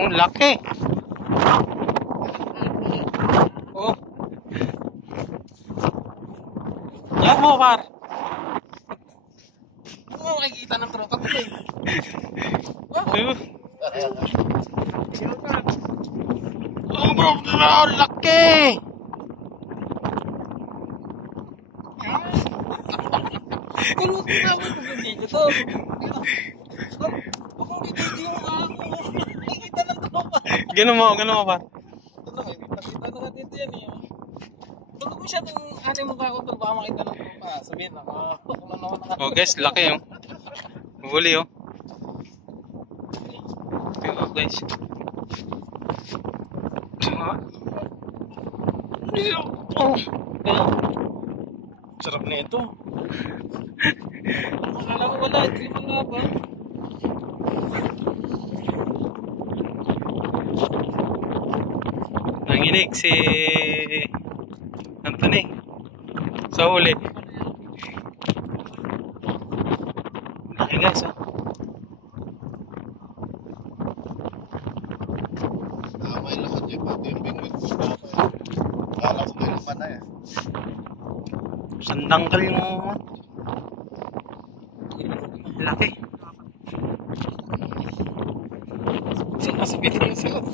Ang laki. Oh. Yan mo, par. Oo, makikita ng tropa ko eh. Oh, bro, ang laki. Kung ako video to. Akong video mo ako. Makikita ng tropa. Ganun mo, par. Ito na, makikita na natin ito yan eh. Pag mo siya itong anong mukha ko ito, baka makita ng tropa. Sabihin na, kung ano naman ang Oh guys, laki oh. Huli oh. Oh guys. Oh. sarap na ito. Akala ko wala, hindi naman nga ba? Nanginig si Anthony sa huli. Laki guys oh. May lahat yung pati yung penguin ko. Kala ko may laman na eh. Sandangkal mo. Laki. Sinasabihin yung sagot.